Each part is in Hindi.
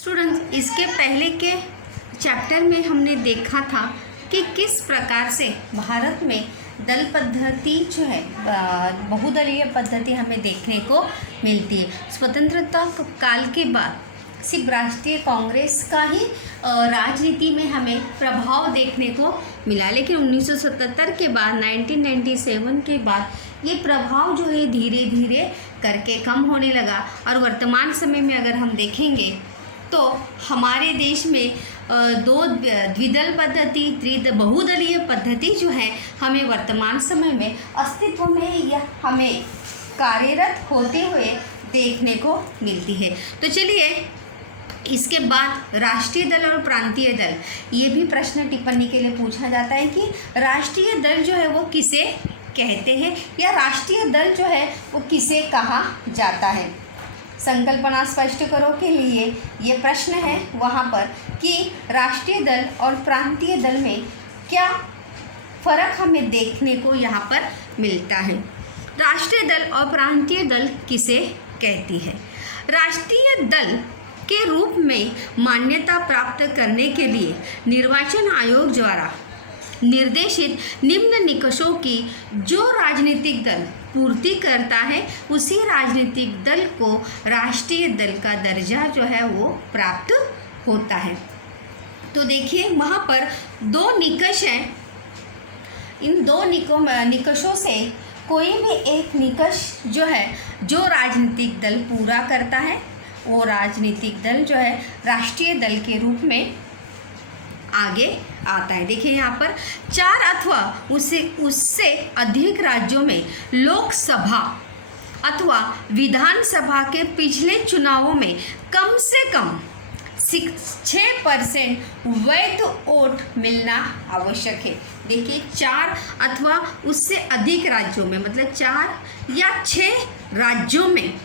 स्टूडेंट्स, इसके पहले के चैप्टर में हमने देखा था कि किस प्रकार से भारत में दल पद्धति जो है बहुदलीय पद्धति हमें देखने को मिलती है। स्वतंत्रता काल के बाद सिर्फ राष्ट्रीय कांग्रेस का ही राजनीति में हमें प्रभाव देखने को मिला, लेकिन 1977 के बाद 1997 के बाद ये प्रभाव जो है धीरे धीरे करके कम होने लगा। और वर्तमान समय में अगर हम देखेंगे तो हमारे देश में दो द्विदल पद्धति बहुदलीय पद्धति जो है हमें वर्तमान समय में अस्तित्व में या हमें कार्यरत होते हुए देखने को मिलती है। तो चलिए, इसके बाद राष्ट्रीय दल और प्रांतीय दल, ये भी प्रश्न टिप्पणी के लिए पूछा जाता है कि राष्ट्रीय दल जो है वो किसे कहते हैं या राष्ट्रीय दल जो है वो किसे कहा जाता है। संकल्पना स्पष्ट करो के लिए ये प्रश्न है वहाँ पर कि राष्ट्रीय दल और प्रांतीय दल में क्या फ़र्क हमें देखने को यहाँ पर मिलता है। राष्ट्रीय दल और प्रांतीय दल किसे कहती है। राष्ट्रीय दल के रूप में मान्यता प्राप्त करने के लिए निर्वाचन आयोग द्वारा निर्देशित निम्न निकषों की जो राजनीतिक दल पूर्ति करता है उसी राजनीतिक दल को राष्ट्रीय दल का दर्जा जो है वो प्राप्त होता है। तो देखिए, वहाँ पर दो निकष हैं। इन दो निकषों से कोई भी एक निकष जो है जो राजनीतिक दल पूरा करता है वो राजनीतिक दल जो है राष्ट्रीय दल के रूप में आगे आता है। देखिए यहाँ पर 4 अथवा उससे अधिक राज्यों में लोकसभा अथवा विधानसभा के पिछले चुनावों में कम से कम 6% वैध वोट मिलना आवश्यक है। देखिए, 4 अथवा उससे अधिक राज्यों में, मतलब 4 या 6 राज्यों में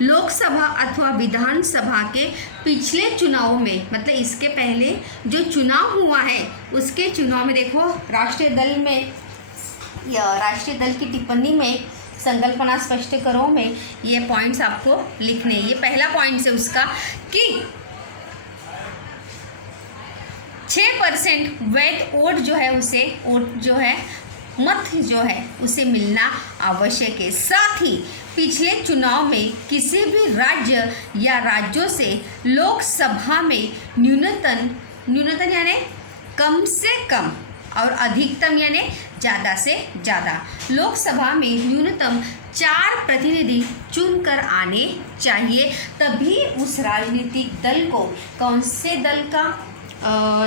लोकसभा अथवा विधानसभा के पिछले चुनाव में, मतलब इसके पहले जो चुनाव हुआ है उसके चुनाव में देखो राष्ट्रीय दल में या राष्ट्रीय दल की टिप्पणी में संकल्पना स्पष्ट करो में ये पॉइंट्स आपको लिखने। ये पहला पॉइंट है उसका कि 6% वैध वोट जो है उसे वोट जो है मत जो है उसे मिलना आवश्यक है। साथ ही पिछले चुनाव में किसी भी राज्य या राज्यों से लोकसभा में न्यूनतम यानी कम से कम और अधिकतम यानी ज़्यादा से ज़्यादा लोकसभा में न्यूनतम 4 प्रतिनिधि चुनकर आने चाहिए, तभी उस राजनीतिक दल को कौन से दल का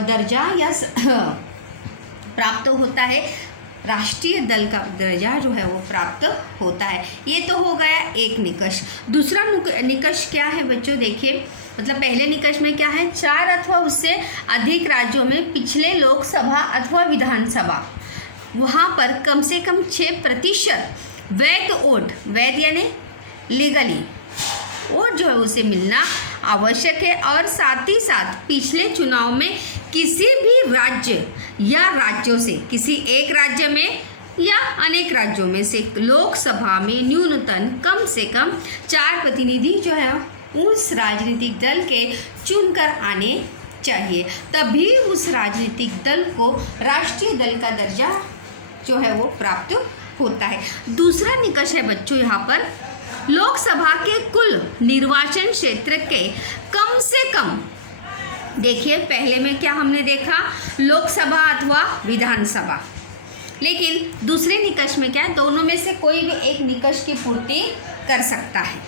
दर्जा या प्राप्त होता है, राष्ट्रीय दल का दर्जा जो है वो प्राप्त होता है। ये तो हो गया एक निकष। दूसरा निकष क्या है बच्चों, देखिए, मतलब पहले निकष में क्या है, 4 अथवा उससे अधिक राज्यों में पिछले लोकसभा अथवा विधानसभा वहाँ पर कम से कम 6% वैध वोट, वैध यानी लीगली वोट जो है उसे मिलना आवश्यक है। और साथ ही साथ पिछले चुनाव में किसी भी राज्य या राज्यों से, किसी एक राज्य में या अनेक राज्यों में से लोकसभा में न्यूनतम कम से कम 4 प्रतिनिधि जो है उस राजनीतिक दल के चुनकर आने चाहिए, तभी उस राजनीतिक दल को राष्ट्रीय दल का दर्जा जो है वो प्राप्त होता है। दूसरा निकष है बच्चों यहाँ पर, लोकसभा के कुल निर्वाचन क्षेत्र के कम से कम, देखिए पहले में क्या हमने देखा, लोकसभा अथवा विधानसभा, लेकिन दूसरे निकष में क्या है, दोनों में से कोई भी एक निकष की पूर्ति कर सकता है।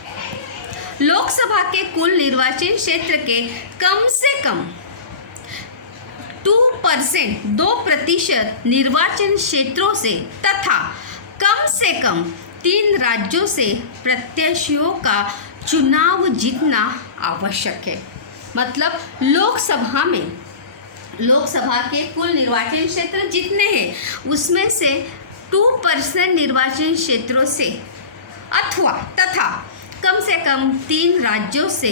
लोकसभा के कुल निर्वाचन क्षेत्र के कम से कम 2% निर्वाचन क्षेत्रों से तथा कम से कम 3 राज्यों से प्रत्याशियों का चुनाव जीतना आवश्यक है। मतलब लोकसभा के कुल निर्वाचन क्षेत्र जितने हैं उसमें से 2% निर्वाचन क्षेत्रों से अथवा तथा कम से कम 3 राज्यों से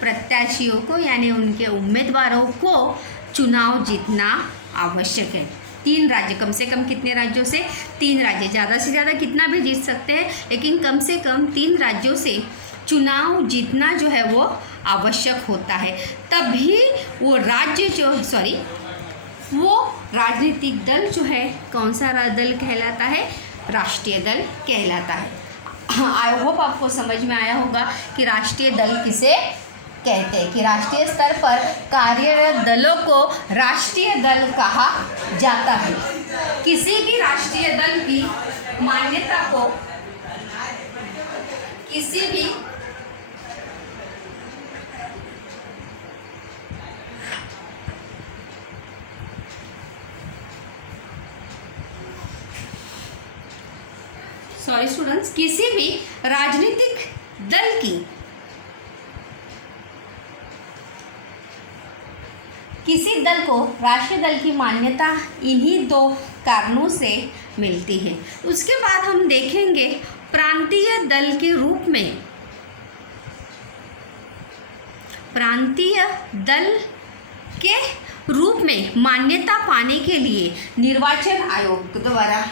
प्रत्याशियों को यानी उनके उम्मीदवारों को चुनाव जीतना आवश्यक है। 3 राज्य, कम से कम कितने राज्यों से, 3 राज्य, ज़्यादा से ज़्यादा कितना भी जीत सकते हैं, लेकिन कम से कम 3 राज्यों से चुनाव जीतना जो है वो आवश्यक होता है, तभी वो वो राजनीतिक दल जो है कौन सा दल कहलाता है, राष्ट्रीय दल कहलाता है। आई होप आपको समझ में आया होगा कि राष्ट्रीय दल किसे कहते हैं, कि राष्ट्रीय स्तर पर कार्यरत दलों को राष्ट्रीय दल कहा जाता है। किसी भी राष्ट्रीय दल की मान्यता को किसी भी स्टूडेंट्स, किसी भी राजनीतिक दल की किसी दल को राष्ट्रीय दल की मान्यता इन्हीं दो कारणों से मिलती है। उसके बाद हम देखेंगे प्रांतीय दल के रूप में, प्रांतीय दल के रूप में मान्यता पाने के लिए निर्वाचन आयोग द्वारा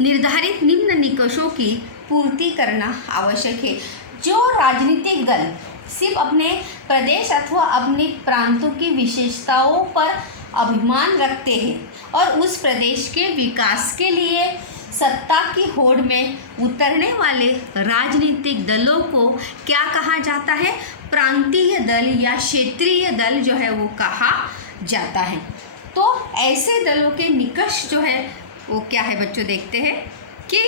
निर्धारित निम्न निकषों की पूर्ति करना आवश्यक है। जो राजनीतिक दल सिर्फ अपने प्रदेश अथवा अपने प्रांतों की विशेषताओं पर अभिमान रखते हैं और उस प्रदेश के विकास के लिए सत्ता की होड़ में उतरने वाले राजनीतिक दलों को क्या कहा जाता है, प्रांतीय दल या क्षेत्रीय दल जो है वो कहा जाता है। तो ऐसे दलों के निकष जो है वो क्या है बच्चों, देखते हैं कि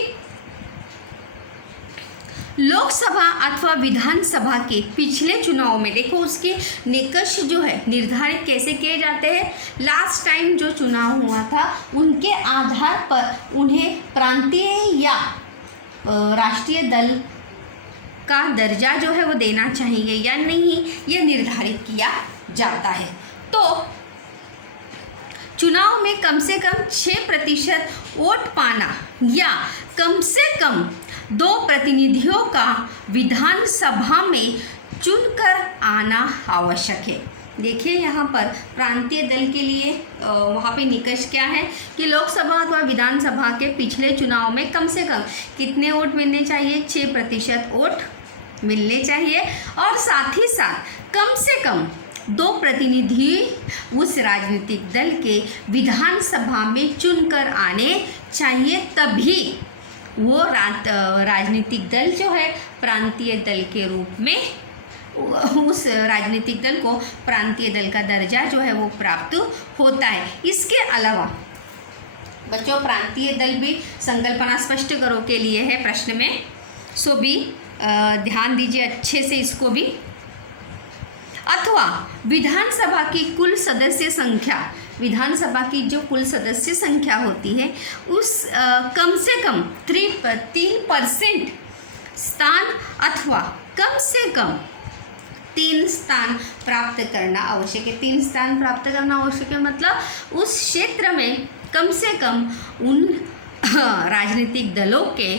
लोकसभा अथवा विधानसभा के पिछले चुनाव में देखो उसके निकष जो है निर्धारित कैसे किए जाते हैं। लास्ट टाइम जो चुनाव हुआ था उनके आधार पर उन्हें प्रांतीय या राष्ट्रीय दल का दर्जा जो है वो देना चाहिए या नहीं, ये निर्धारित किया जाता है। तो चुनाव में कम से कम 6% वोट पाना या कम से कम 2 प्रतिनिधियों का विधानसभा में चुनकर आना आवश्यक है। देखिए यहाँ पर प्रांतीय दल के लिए वहाँ पे निकष क्या है कि लोकसभा अथवा विधानसभा के पिछले चुनाव में कम से कम कितने वोट मिलने चाहिए, 6% वोट मिलने चाहिए और साथ ही साथ कम से कम 2 प्रतिनिधि उस राजनीतिक दल के विधानसभा में चुनकर आने चाहिए, तभी वो राजनीतिक दल जो है प्रांतीय दल के रूप में उस राजनीतिक दल को प्रांतीय दल का दर्जा जो है वो प्राप्त होता है। इसके अलावा बच्चों प्रांतीय दल भी संकल्पना स्पष्ट करो के लिए है प्रश्न में, सो भी ध्यान दीजिए अच्छे से इसको भी। अथवा विधानसभा की कुल सदस्य संख्या, विधानसभा की जो कुल सदस्य संख्या होती है उस कम से कम 3% स्थान अथवा कम से कम 3 स्थान प्राप्त करना आवश्यक है। 3 स्थान प्राप्त करना आवश्यक है मतलब उस क्षेत्र में कम से कम उन राजनीतिक दलों के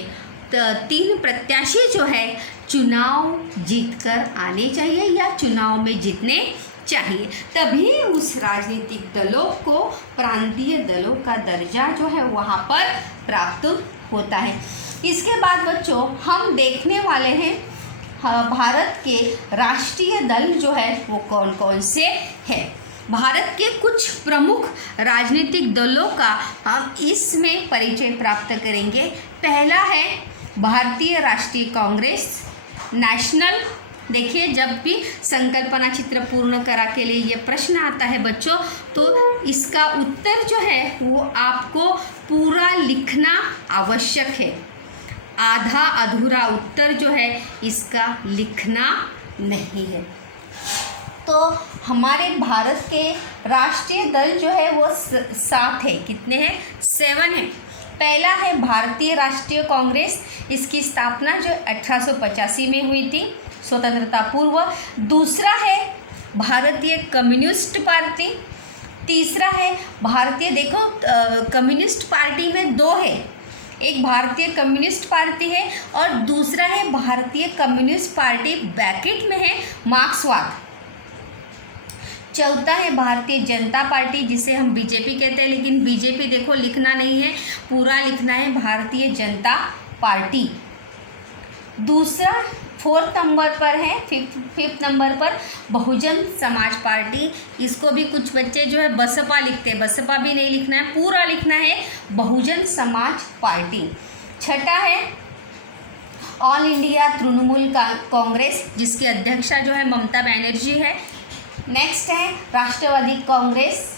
3 प्रत्याशी जो है चुनाव जीतकर आने चाहिए या चुनाव में जीतने चाहिए, तभी उस राजनीतिक दलों को प्रांतीय दलों का दर्जा जो है वहाँ पर प्राप्त होता है। इसके बाद बच्चों हम देखने वाले हैं भारत के राष्ट्रीय दल जो है वो कौन कौन से हैं। भारत के कुछ प्रमुख राजनीतिक दलों का हम इसमें परिचय प्राप्त करेंगे। पहला है भारतीय राष्ट्रीय कांग्रेस, नेशनल। देखिए जब भी संकल्पना चित्र पूर्ण करा के लिए ये प्रश्न आता है बच्चों, तो इसका उत्तर जो है वो आपको पूरा लिखना आवश्यक है। आधा अधूरा उत्तर जो है इसका लिखना नहीं है। तो हमारे भारत के राष्ट्रीय दल जो है वो 7 है। कितने हैं? 7 है। पहला है भारतीय राष्ट्रीय कांग्रेस, इसकी स्थापना जो 1885 में हुई थी स्वतंत्रता पूर्व। दूसरा है भारतीय कम्युनिस्ट पार्टी। तीसरा है भारतीय, देखो कम्युनिस्ट पार्टी में 2 है, एक भारतीय कम्युनिस्ट पार्टी है और दूसरा है भारतीय कम्युनिस्ट पार्टी ब्रैकेट में है मार्क्सवाद। चौथा है भारतीय जनता पार्टी जिसे हम बीजेपी कहते हैं, लेकिन बीजेपी देखो लिखना नहीं है, पूरा लिखना है भारतीय जनता पार्टी। दूसरा 4th नंबर पर है, 5th नंबर पर बहुजन समाज पार्टी। इसको भी कुछ बच्चे जो है बसपा लिखते हैं, बसपा भी नहीं लिखना है, पूरा लिखना है बहुजन समाज पार्टी। छठा है ऑल इंडिया तृणमूल कांग्रेस, जिसकी अध्यक्षा जो है ममता बनर्जी है। नेक्स्ट है राष्ट्रवादी कांग्रेस,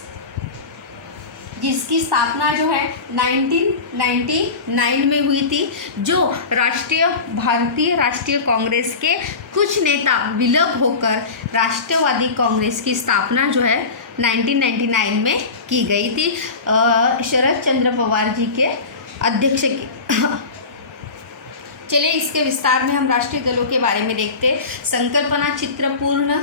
जिसकी स्थापना जो है 1999 में हुई थी। जो भारतीय राष्ट्रीय कांग्रेस के कुछ नेता विलग होकर राष्ट्रवादी कांग्रेस की स्थापना जो है 1999 में की गई थी, शरद चंद्र पवार जी के अध्यक्ष की। चलिए इसके विस्तार में हम राष्ट्रीय दलों के बारे में देखते हैं। संकल्पना चित्र पूर्ण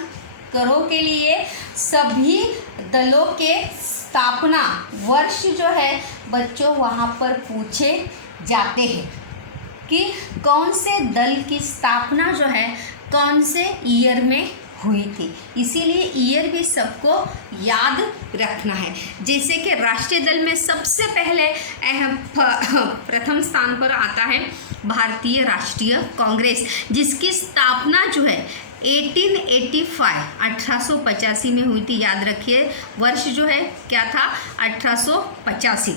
करो के लिए सभी दलों के स्थापना वर्ष जो है बच्चों वहाँ पर पूछे जाते हैं कि कौन से दल की स्थापना जो है कौन से ईयर में हुई थी, इसीलिए ईयर भी सबको याद रखना है। जैसे कि राष्ट्रीय दल में सबसे पहले प्रथम स्थान पर आता है भारतीय राष्ट्रीय कांग्रेस, जिसकी स्थापना जो है 1885 में हुई थी। याद रखिए वर्ष जो है क्या था, 1885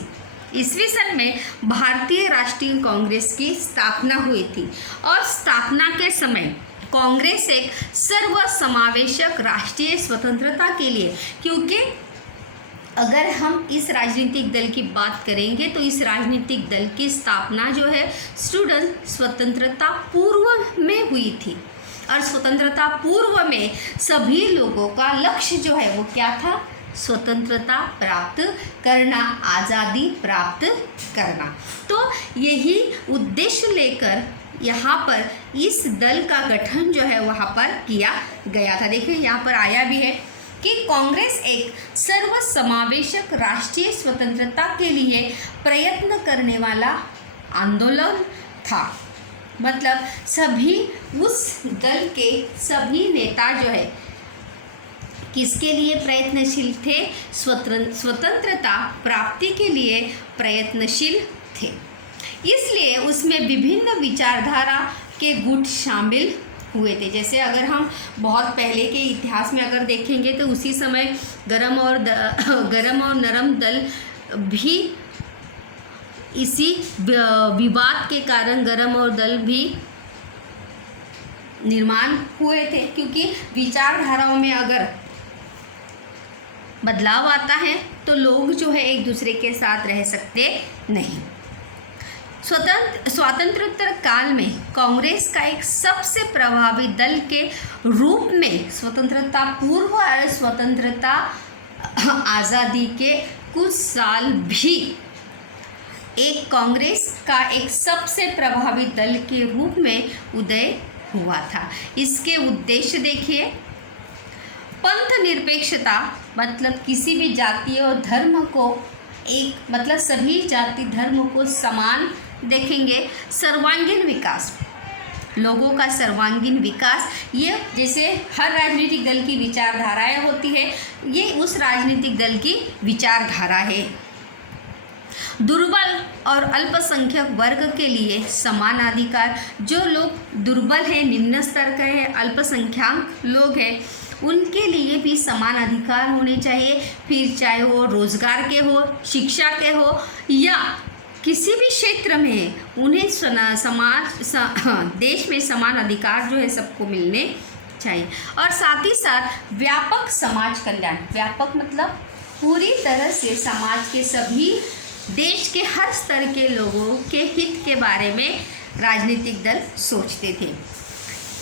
ईस्वी सन में भारतीय राष्ट्रीय कांग्रेस की स्थापना हुई थी। और स्थापना के समय कांग्रेस एक सर्वसमावेशक राष्ट्रीय स्वतंत्रता के लिए, क्योंकि अगर हम इस राजनीतिक दल की बात करेंगे तो इस राजनीतिक दल की स्थापना जो है स्टूडेंट स्वतंत्रता पूर्व में हुई थी। और स्वतंत्रता पूर्व में सभी लोगों का लक्ष्य जो है वो क्या था, स्वतंत्रता प्राप्त करना, आज़ादी प्राप्त करना। तो यही उद्देश्य लेकर यहाँ पर इस दल का गठन जो है वहाँ पर किया गया था। देखिए यहाँ पर आया भी है कि कांग्रेस एक सर्वसमावेशक राष्ट्रीय स्वतंत्रता के लिए प्रयत्न करने वाला आंदोलन था। मतलब सभी उस दल के सभी नेता जो है किसके लिए प्रयत्नशील थे, स्वतंत्रता प्राप्ति के लिए प्रयत्नशील थे। इसलिए उसमें विभिन्न विचारधारा के गुट शामिल हुए थे। जैसे अगर हम बहुत पहले के इतिहास में अगर देखेंगे तो उसी समय गरम और नरम दल भी इसी विवाद के कारण गरम और दल भी निर्माण हुए थे, क्योंकि विचारधाराओं में अगर बदलाव आता है तो लोग जो है एक दूसरे के साथ रह सकते नहीं। स्वातंत्रोत्तर काल में कांग्रेस का एक सबसे प्रभावी दल के रूप में स्वतंत्रता पूर्व और स्वतंत्रता आज़ादी के कुछ साल भी एक कांग्रेस का एक सबसे प्रभावी दल के रूप में उदय हुआ था। इसके उद्देश्य देखिए, पंथ निरपेक्षता, मतलब किसी भी जाति और धर्म को एक, मतलब सभी जाति धर्म को समान देखेंगे। सर्वांगीण विकास, लोगों का सर्वांगीण विकास, ये जैसे हर राजनीतिक दल की विचारधाराएं होती है, ये उस राजनीतिक दल की विचारधारा है। दुर्बल और अल्पसंख्यक वर्ग के लिए समान अधिकार, जो लोग दुर्बल हैं, निम्न स्तर के हैं, अल्पसंख्यक लोग हैं, उनके लिए भी समान अधिकार होने चाहिए। फिर चाहे वो रोजगार के हो, शिक्षा के हो या किसी भी क्षेत्र में, उन्हें देश में समान अधिकार जो है सबको मिलने चाहिए। और साथ ही साथ व्यापक समाज कल्याण, व्यापक मतलब पूरी तरह से समाज के सभी, देश के हर स्तर के लोगों के हित के बारे में राजनीतिक दल सोचते थे।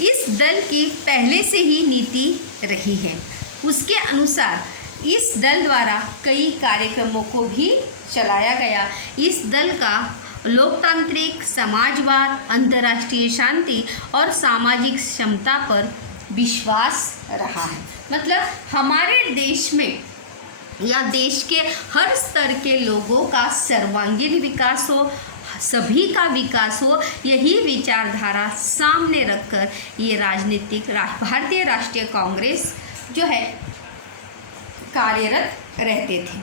इस दल की पहले से ही नीति रही है। उसके अनुसार इस दल द्वारा कई कार्यक्रमों को भी चलाया गया। इस दल का लोकतांत्रिक, समाजवाद, अंतर्राष्ट्रीय शांति और सामाजिक क्षमता पर विश्वास रहा है। मतलब हमारे देश में या देश के हर स्तर के लोगों का सर्वांगीण विकास हो, सभी का विकास हो, यही विचारधारा सामने रखकर ये भारतीय राष्ट्रीय कांग्रेस जो है कार्यरत रहते थे।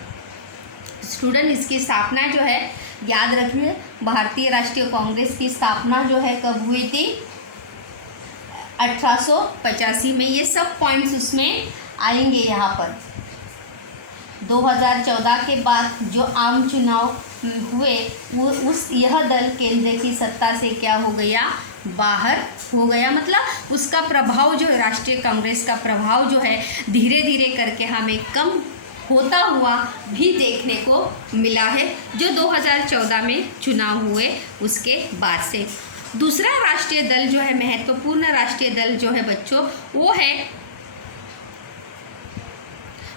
स्टूडेंट, इसकी स्थापना जो है याद रखिए, भारतीय राष्ट्रीय कांग्रेस की स्थापना जो है कब हुई थी, 1885 में। ये सब पॉइंट्स उसमें आएंगे यहाँ पर। 2014 के बाद जो आम चुनाव हुए वो यह दल केंद्र की सत्ता से क्या हो गया, बाहर हो गया। मतलब उसका प्रभाव जो है, राष्ट्रीय कांग्रेस का प्रभाव जो है धीरे धीरे करके हमें कम होता हुआ भी देखने को मिला है, जो 2014 में चुनाव हुए उसके बाद से। दूसरा राष्ट्रीय दल जो है, महत्वपूर्ण राष्ट्रीय दल जो है बच्चों, वो है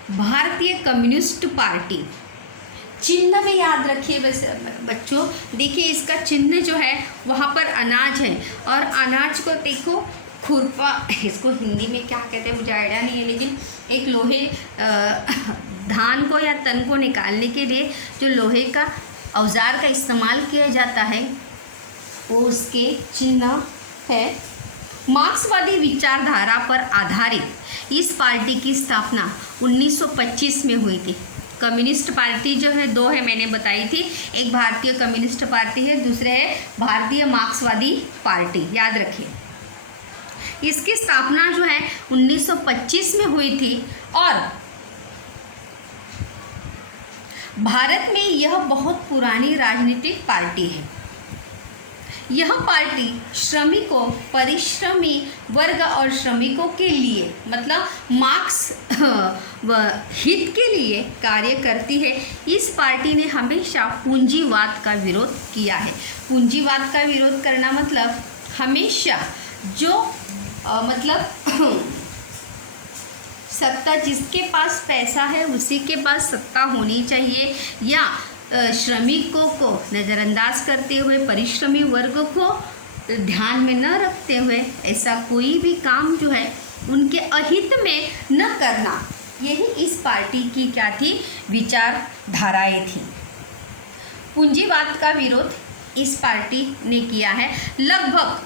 भारतीय कम्युनिस्ट पार्टी। चिन्ह में याद रखिए बच्चों, देखिए इसका चिन्ह जो है वहाँ पर अनाज है, और अनाज को देखो खुरपा, इसको हिंदी में क्या कहते हैं मुझे आइडिया नहीं है, लेकिन एक लोहे धान को या तन को निकालने के लिए जो लोहे का औजार का इस्तेमाल किया जाता है वो उसके चिन्ह है। मार्क्सवादी विचारधारा पर आधारित इस पार्टी की स्थापना 1925 में हुई थी। कम्युनिस्ट पार्टी जो है दो है, मैंने बताई थी, एक भारतीय कम्युनिस्ट पार्टी है, दूसरे है भारतीय मार्क्सवादी पार्टी, याद रखिए। इसकी स्थापना जो है 1925 में हुई थी, और भारत में यह बहुत पुरानी राजनीतिक पार्टी है। यह पार्टी श्रमिकों, परिश्रमी वर्ग और श्रमिकों के लिए, मतलब मार्क्स हित के लिए कार्य करती है। इस पार्टी ने हमेशा पूंजीवाद का विरोध किया है। पूंजीवाद का विरोध करना मतलब हमेशा जो सत्ता, जिसके पास पैसा है उसी के पास सत्ता होनी चाहिए, या श्रमिकों को नज़रअंदाज करते हुए, परिश्रमी वर्ग को ध्यान में न रखते हुए ऐसा कोई भी काम जो है उनके अहित में न करना, यही इस पार्टी की क्या थी, विचारधाराएं थी। पूंजीवाद का विरोध इस पार्टी ने किया है। लगभग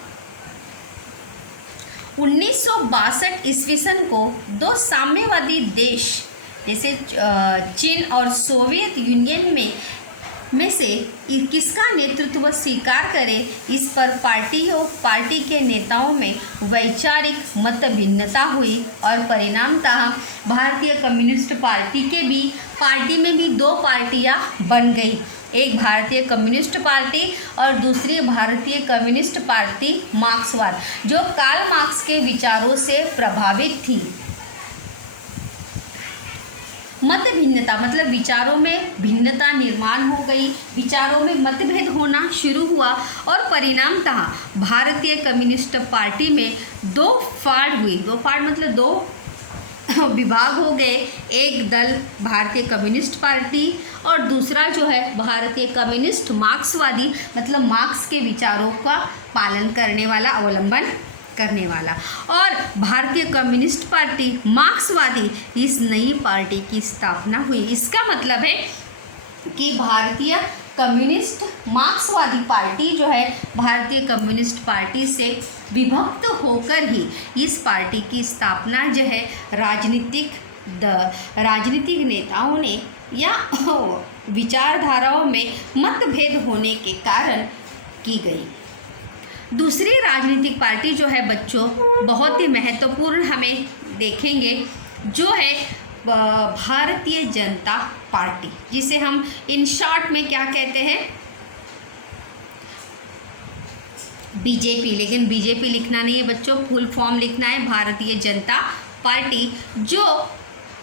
1962 ईस्वी सन को दो साम्यवादी देश जैसे चीन और सोवियत यूनियन में से किसका नेतृत्व स्वीकार करे, इस पर पार्टी के नेताओं में वैचारिक मत भिन्नता हुई, और परिणामतः भारतीय कम्युनिस्ट पार्टी में भी दो पार्टियां बन गई, एक भारतीय कम्युनिस्ट पार्टी और दूसरी भारतीय कम्युनिस्ट पार्टी मार्क्सवाद, जो कार्ल मार्क्स के विचारों से प्रभावित थी। मत भिन्नता मतलब विचारों में भिन्नता निर्माण हो गई, विचारों में मतभेद होना शुरू हुआ, और परिणामतः भारतीय कम्युनिस्ट पार्टी में दो फाड़ हुई। दो फाड़ मतलब दो विभाग हो गए, एक दल भारतीय कम्युनिस्ट पार्टी और दूसरा जो है भारतीय कम्युनिस्ट मार्क्सवादी, मतलब मार्क्स के विचारों का पालन करने वाला, अवलंबन करने वाला। और भारतीय कम्युनिस्ट पार्टी मार्क्सवादी, इस नई पार्टी की स्थापना हुई। इसका मतलब है कि भारतीय कम्युनिस्ट मार्क्सवादी पार्टी जो है भारतीय कम्युनिस्ट पार्टी से विभक्त होकर ही इस पार्टी की स्थापना जो है राजनीतिक नेताओं ने या विचारधाराओं में मतभेद होने के कारण की गई। दूसरी राजनीतिक पार्टी जो है बच्चों बहुत ही महत्वपूर्ण हमें देखेंगे, जो है भारतीय जनता पार्टी, जिसे हम इन शॉर्ट में क्या कहते हैं, बीजेपी। लेकिन बीजेपी लिखना नहीं है बच्चों, फुल फॉर्म लिखना है भारतीय जनता पार्टी। जो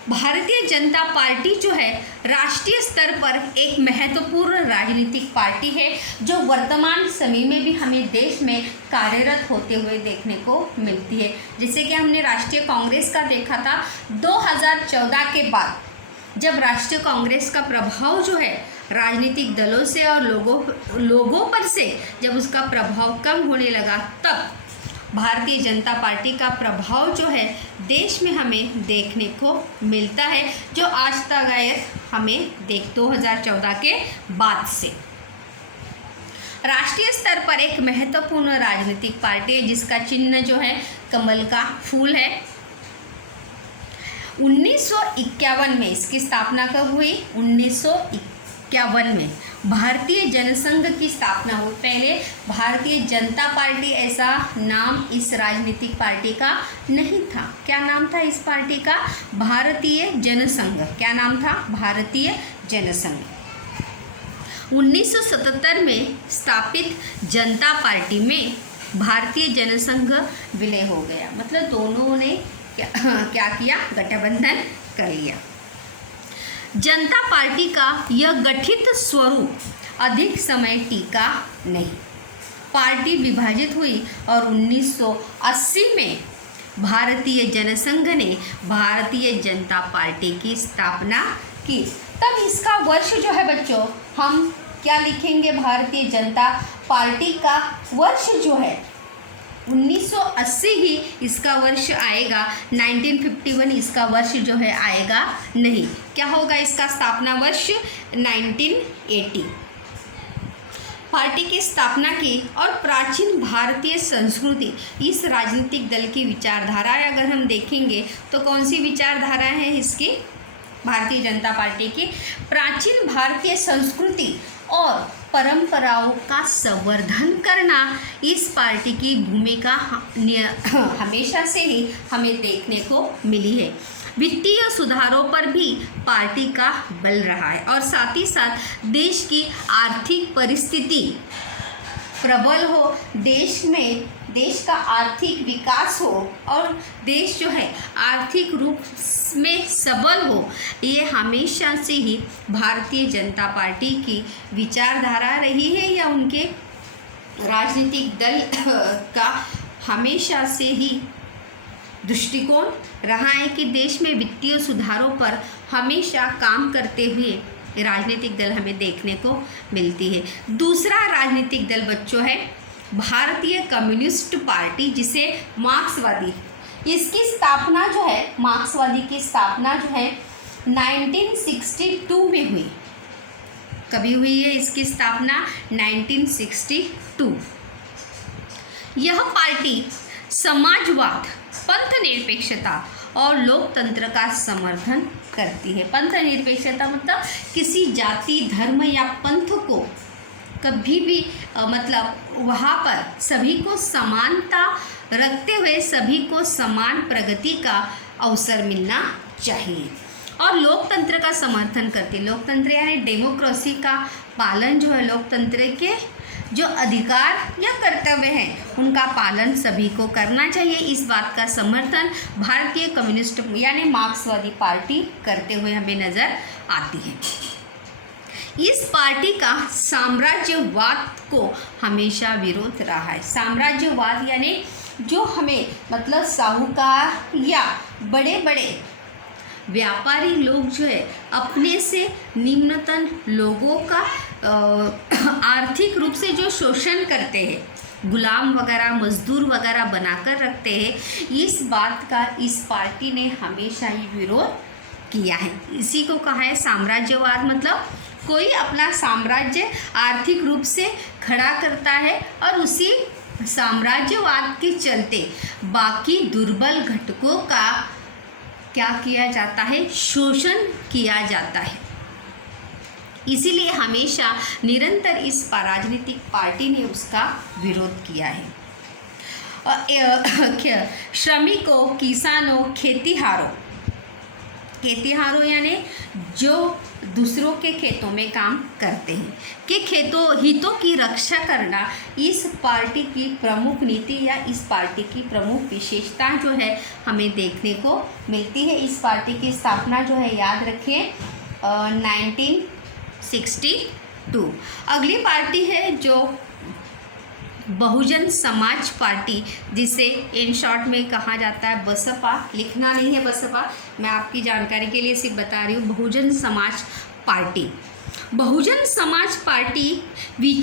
भारतीय जनता पार्टी जो है राष्ट्रीय स्तर पर एक महत्वपूर्ण राजनीतिक पार्टी है, जो वर्तमान समय में भी हमें देश में कार्यरत होते हुए देखने को मिलती है। जैसे कि हमने राष्ट्रीय कांग्रेस का देखा था, 2014 के बाद जब राष्ट्रीय कांग्रेस का प्रभाव जो है राजनीतिक दलों से और लोगों पर से जब उसका प्रभाव कम होने लगा, तब भारतीय जनता पार्टी का प्रभाव जो है देश में हमें देखने को मिलता है, जो आज तक हमें 2014 के बाद से राष्ट्रीय स्तर पर एक महत्वपूर्ण राजनीतिक पार्टी है, जिसका चिन्ह जो है कमल का फूल है। 1951 में इसकी स्थापना कब हुई? 1951 में भारतीय जनसंघ की स्थापना हुई। पहले भारतीय जनता पार्टी ऐसा नाम इस राजनीतिक पार्टी का नहीं था। क्या नाम था इस पार्टी का? भारतीय जनसंघ। क्या नाम था? भारतीय जनसंघ। 1977 में स्थापित जनता पार्टी में भारतीय जनसंघ विलय हो गया। मतलब दोनों ने क्या किया? गठबंधन कर लिया। जनता पार्टी का यह गठित स्वरूप अधिक समय टिका नहीं। पार्टी विभाजित हुई और 1980 में भारतीय जनसंघ ने भारतीय जनता पार्टी की स्थापना की। तब इसका वर्ष जो है बच्चों, हम क्या लिखेंगे? भारतीय जनता पार्टी का वर्ष जो है 1980 ही इसका वर्ष आएगा। 1951 इसका वर्ष जो है आएगा नहीं। क्या होगा इसका स्थापना वर्ष? 1980। पार्टी की स्थापना की और प्राचीन भारतीय संस्कृति, इस राजनीतिक दल की विचारधारा अगर हम देखेंगे तो कौन सी विचारधारा है इसकी? भारतीय जनता पार्टी की प्राचीन भारतीय संस्कृति और परंपराओं का संवर्धन करना इस पार्टी की भूमिका हमेशा से ही हमें देखने को मिली है। वित्तीय सुधारों पर भी पार्टी का बल रहा है और साथ ही साथ देश की आर्थिक परिस्थिति प्रबल हो, देश का आर्थिक विकास हो और देश जो है आर्थिक रूप में सबल हो, ये हमेशा से ही भारतीय जनता पार्टी की विचारधारा रही है या उनके राजनीतिक दल का हमेशा से ही दृष्टिकोण रहा है कि देश में वित्तीय सुधारों पर हमेशा काम करते हुए राजनीतिक दल हमें देखने को मिलती है। दूसरा राजनीतिक दल बच्चों है भारतीय कम्युनिस्ट पार्टी, जिसे मार्क्सवादी, इसकी स्थापना जो है, मार्क्सवादी की स्थापना जो है 1962 में हुई। कभी हुई है इसकी स्थापना? 1962। यह पार्टी समाजवाद, पंथ निरपेक्षता और लोकतंत्र का समर्थन करती है। पंथ निरपेक्षता मतलब किसी जाति, धर्म या पंथ को कभी भी मतलब वहाँ पर सभी को समानता रखते हुए सभी को समान प्रगति का अवसर मिलना चाहिए और लोकतंत्र का समर्थन करती है। लोकतंत्र यानी डेमोक्रेसी का पालन जो है, लोकतंत्र के जो अधिकार या कर्तव्य हैं उनका पालन सभी को करना चाहिए। इस बात का समर्थन भारतीय कम्युनिस्ट यानी मार्क्सवादी पार्टी करते हुए हमें नज़र आती है। इस पार्टी का साम्राज्यवाद को हमेशा विरोध रहा है। साम्राज्यवाद यानी जो हमें मतलब साहूकार या बड़े बड़े व्यापारी लोग जो है अपने से निम्नतम लोगों का आर्थिक रूप से जो शोषण करते हैं, गुलाम वगैरह, मजदूर वगैरह बनाकर रखते हैं, इस बात का इस पार्टी ने हमेशा ही विरोध किया है। इसी को कहा है साम्राज्यवाद। मतलब कोई अपना साम्राज्य आर्थिक रूप से खड़ा करता है और उसी साम्राज्यवाद के चलते बाकी दुर्बल घटकों का क्या किया जाता है? शोषण किया जाता है। इसीलिए हमेशा निरंतर इस राजनीतिक पार्टी ने उसका विरोध किया है। श्रमिकों, किसानों, खेतिहारों यानी जो दूसरों के खेतों में काम करते हैं कि हितों की रक्षा करना इस पार्टी की प्रमुख नीति या इस पार्टी की प्रमुख विशेषता जो है हमें देखने को मिलती है। इस पार्टी की स्थापना जो है याद रखिए 1962। अगली पार्टी है जो बहुजन समाज पार्टी, जिसे इन शॉर्ट में कहा जाता है बसपा। लिखना नहीं है बसपा, मैं आपकी जानकारी के लिए सिर्फ बता रही हूँ। बहुजन समाज पार्टी, बहुजन समाज पार्टी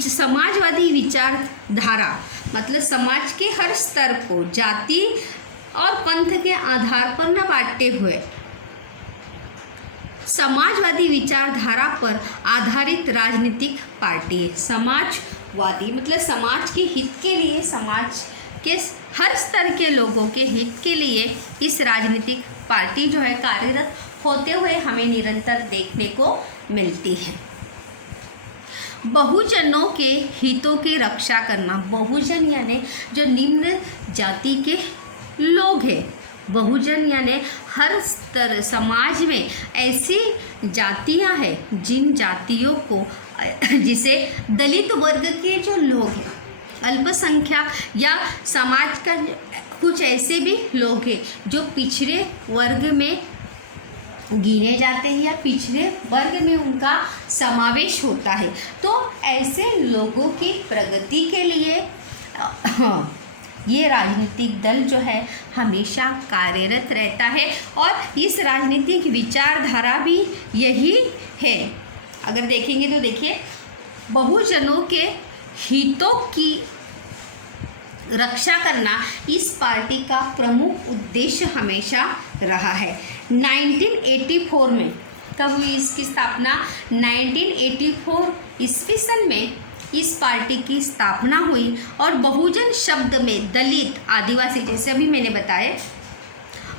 समाजवादी विचारधारा मतलब समाज के हर स्तर को जाति और पंथ के आधार पर न बांटते हुए समाजवादी विचारधारा पर आधारित राजनीतिक पार्टी है। समाजवादी मतलब समाज के हित के लिए, समाज के हर स्तर के लोगों के हित के लिए इस राजनीतिक पार्टी जो है कार्यरत होते हुए हमें निरंतर देखने को मिलती है। बहुजनों के हितों की रक्षा करना। बहुजन यानी जो निम्न जाति के लोग हैं, बहुजन यानी हर स्तर समाज में ऐसी जातियां हैं जिन जातियों को जिसे दलित वर्ग के जो लोग हैं, अल्पसंख्यक या समाज का कुछ ऐसे भी लोग हैं जो पिछड़े वर्ग में गिने जाते हैं या पिछड़े वर्ग में उनका समावेश होता है। तो ऐसे लोगों की प्रगति के लिए ये राजनीतिक दल जो है हमेशा कार्यरत रहता है और इस राजनीतिक विचारधारा भी यही है। अगर देखेंगे तो देखिए, बहुजनों के हितों की रक्षा करना इस पार्टी का प्रमुख उद्देश्य हमेशा रहा है। 1984 में कब हुई इसकी स्थापना? 1984 ईस्वी सन में इस पार्टी की स्थापना हुई और बहुजन शब्द में दलित, आदिवासी, जैसे अभी मैंने बताया,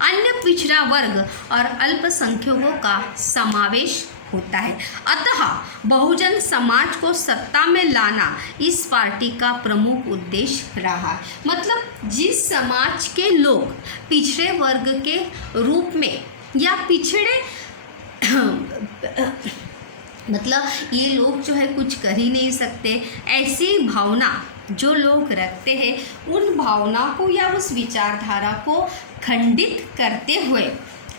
अन्य पिछड़ा वर्ग और अल्पसंख्यकों का समावेश होता है। अतः बहुजन समाज को सत्ता में लाना इस पार्टी का प्रमुख उद्देश्य रहा। मतलब जिस समाज के लोग पिछड़े वर्ग के रूप में या पिछड़े मतलब ये लोग जो है कुछ कर ही नहीं सकते, ऐसी भावना जो लोग रखते हैं, उन भावना को या उस विचारधारा को खंडित करते हुए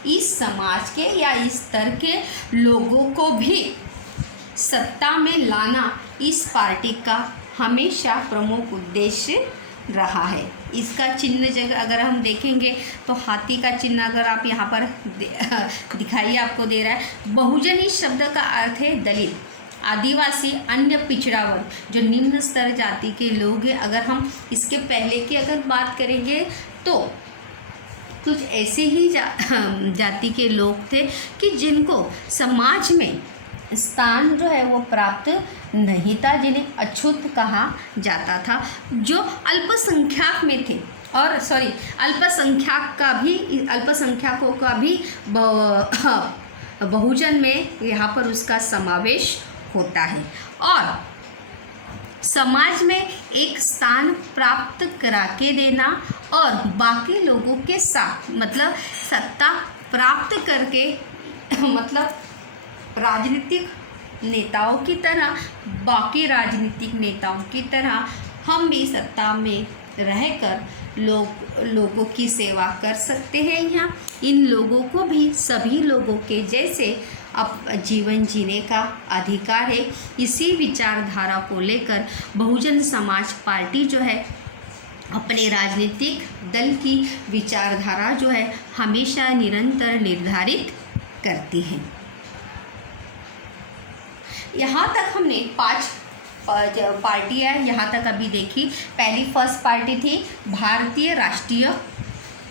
इस समाज के या इस स्तर के लोगों को भी सत्ता में लाना इस पार्टी का हमेशा प्रमुख उद्देश्य रहा है। इसका चिन्ह जगह अगर हम देखेंगे तो हाथी का चिन्ह अगर आप यहाँ पर दिखाइए, आपको दे रहा है। बहुजन इस शब्द का अर्थ है दलित, आदिवासी, अन्य पिछड़ा वर्ग, जो निम्न स्तर जाति के लोग हैं। अगर हम इसके पहले की अगर बात करेंगे तो कुछ ऐसे ही जाति के लोग थे कि जिनको समाज में स्थान जो है वो प्राप्त नहीं था, जिन्हें अछूत कहा जाता था, जो अल्पसंख्यक में थे। और अल्पसंख्यकों का भी बहुजन में यहाँ पर उसका समावेश होता है और समाज में एक स्थान प्राप्त करा के देना और बाकी लोगों के साथ मतलब सत्ता प्राप्त करके मतलब राजनीतिक नेताओं की तरह, बाकी राजनीतिक नेताओं की तरह हम भी सत्ता में रहकर लोगों की सेवा कर सकते हैं। यहाँ इन लोगों को भी सभी लोगों के जैसे अब जीवन जीने का अधिकार है। इसी विचारधारा को लेकर बहुजन समाज पार्टी जो है अपने राजनीतिक दल की विचारधारा जो है हमेशा निरंतर निर्धारित करती है। यहाँ तक हमने 5 पार्टियाँ यहाँ तक अभी देखी। पहली फर्स्ट पार्टी थी भारतीय राष्ट्रीय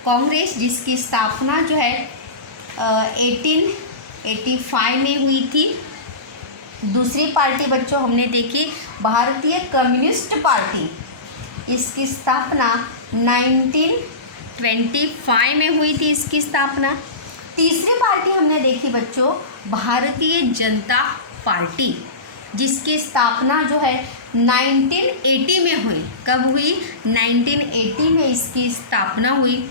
कांग्रेस, जिसकी स्थापना जो है 1885 में हुई थी। दूसरी पार्टी बच्चों हमने देखी भारतीय कम्युनिस्ट पार्टी, इसकी स्थापना 1925 में हुई थी इसकी स्थापना। तीसरी पार्टी हमने देखी बच्चों भारतीय जनता पार्टी, जिसकी स्थापना जो है 1980 में हुई। कब हुई? 1980 में इसकी स्थापना हुई।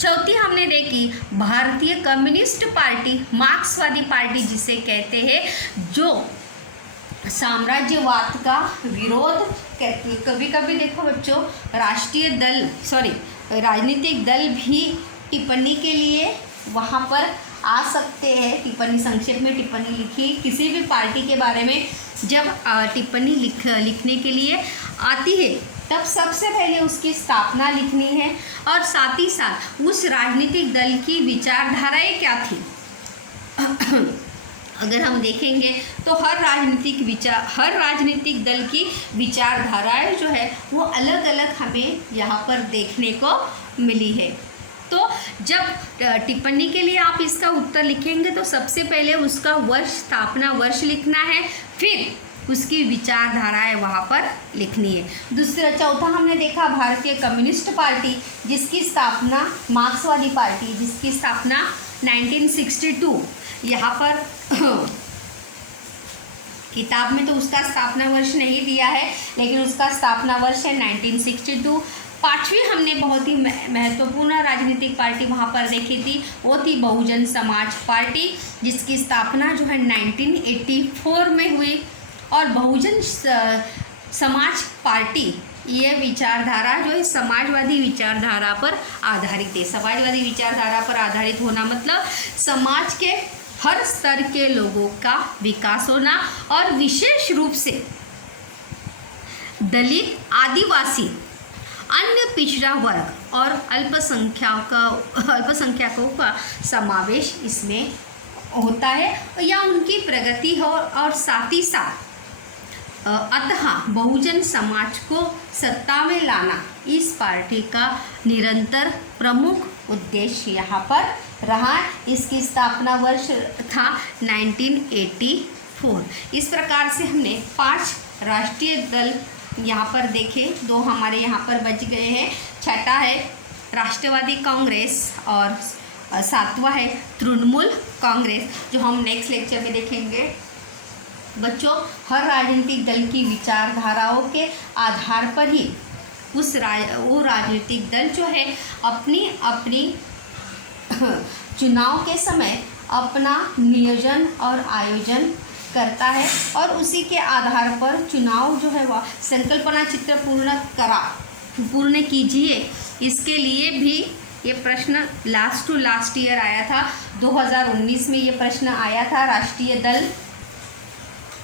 चौथी हमने देखी भारतीय कम्युनिस्ट पार्टी, मार्क्सवादी पार्टी जिसे कहते हैं, जो साम्राज्यवाद का विरोध करती है। कभी कभी देखो बच्चों राजनीतिक दल भी टिप्पणी के लिए वहाँ पर आ सकते हैं। टिप्पणी, संक्षेप में टिप्पणी लिखी किसी भी पार्टी के बारे में जब टिप्पणी लिखने के लिए आती है तब सबसे पहले उसकी स्थापना लिखनी है और साथ ही साथ उस राजनीतिक दल की विचारधाराएं क्या थी। अगर हम देखेंगे तो हर राजनीतिक दल की विचारधाराएं जो है वो अलग अलग हमें यहाँ पर देखने को मिली है। तो जब टिप्पणी के लिए आप इसका उत्तर लिखेंगे तो सबसे पहले उसका वर्ष, स्थापना वर्ष लिखना है, फिर उसकी विचारधाराएं वहाँ पर लिखनी है। चौथा हमने देखा भारतीय कम्युनिस्ट पार्टी, जिसकी स्थापना मार्क्सवादी पार्टी, जिसकी स्थापना 1962 यहाँ पर किताब में तो उसका स्थापना वर्ष नहीं दिया है, लेकिन उसका स्थापना वर्ष है 1962। पांचवी हमने बहुत ही महत्वपूर्ण राजनीतिक पार्टी वहाँ पर देखी थी, वो थी बहुजन समाज पार्टी, जिसकी स्थापना जो है 1984 में हुई। और बहुजन समाज पार्टी ये विचारधारा जो है समाजवादी विचारधारा पर आधारित है। समाजवादी विचारधारा पर आधारित होना मतलब समाज के हर स्तर के लोगों का विकास होना, और विशेष रूप से दलित, आदिवासी, अन्य पिछड़ा वर्ग और अल्पसंख्यकों का समावेश इसमें होता है या उनकी प्रगति हो, और साथ ही साथ अतः बहुजन समाज को सत्ता में लाना इस पार्टी का निरंतर प्रमुख उद्देश्य यहाँ पर रहा। इसकी स्थापना वर्ष था 1984। इस प्रकार से हमने 5 राष्ट्रीय दल यहाँ पर देखे, 2 हमारे यहाँ पर बच गए हैं। छठा है राष्ट्रवादी कांग्रेस और 7वां है तृणमूल कांग्रेस, जो हम नेक्स्ट लेक्चर में देखेंगे। बच्चों, हर राजनीतिक दल की विचारधाराओं के आधार पर ही वो राजनीतिक दल जो है अपनी चुनाव के समय अपना नियोजन और आयोजन करता है, और उसी के आधार पर चुनाव जो है वह संकल्पना चित्र पूर्ण कीजिए। इसके लिए भी ये प्रश्न लास्ट टू लास्ट ईयर आया था, 2019 में ये प्रश्न आया था। राष्ट्रीय दल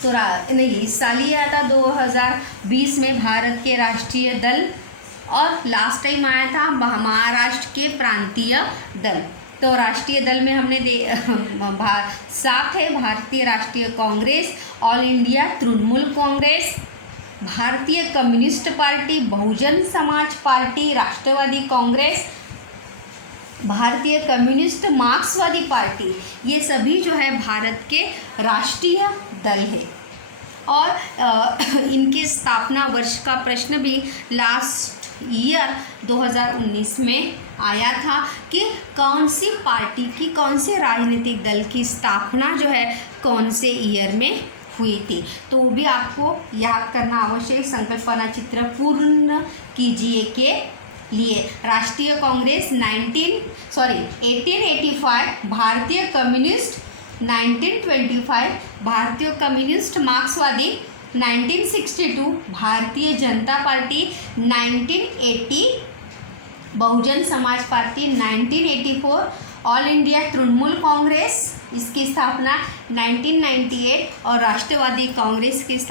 तो नहीं, इस साल ही आया था 2020 में भारत के राष्ट्रीय दल, और लास्ट टाइम आया था महाराष्ट्र के प्रांतीय दल। तो राष्ट्रीय दल में हमने 7 है भारतीय राष्ट्रीय कांग्रेस, ऑल इंडिया तृणमूल कांग्रेस, भारतीय communist party, Bahujan Samaj party, राष्ट्रवादी कांग्रेस, भारतीय कम्युनिस्ट मार्क्सवादी पार्टी, ये सभी जो है भारत के राष्ट्रीय दल है। और इनके स्थापना वर्ष का प्रश्न भी लास्ट ईयर 2019 में आया था कि कौन सी पार्टी की, कौन से राजनीतिक दल की स्थापना जो है कौन से ईयर में हुई थी। तो वो भी आपको याद करना आवश्यक, संकल्पना चित्र पूर्ण कीजिए के लिए। राष्ट्रीय कांग्रेस 1885, भारतीय कम्युनिस्ट 1925, भारतीय कम्युनिस्ट मार्क्सवादी 1962, Bharatiya Janata party 1980, Bahujan Samaj party 1984, all India Trinamool Congress इसकी स्थापना 1998 और राष्ट्रवादी कांग्रेस की स्थापना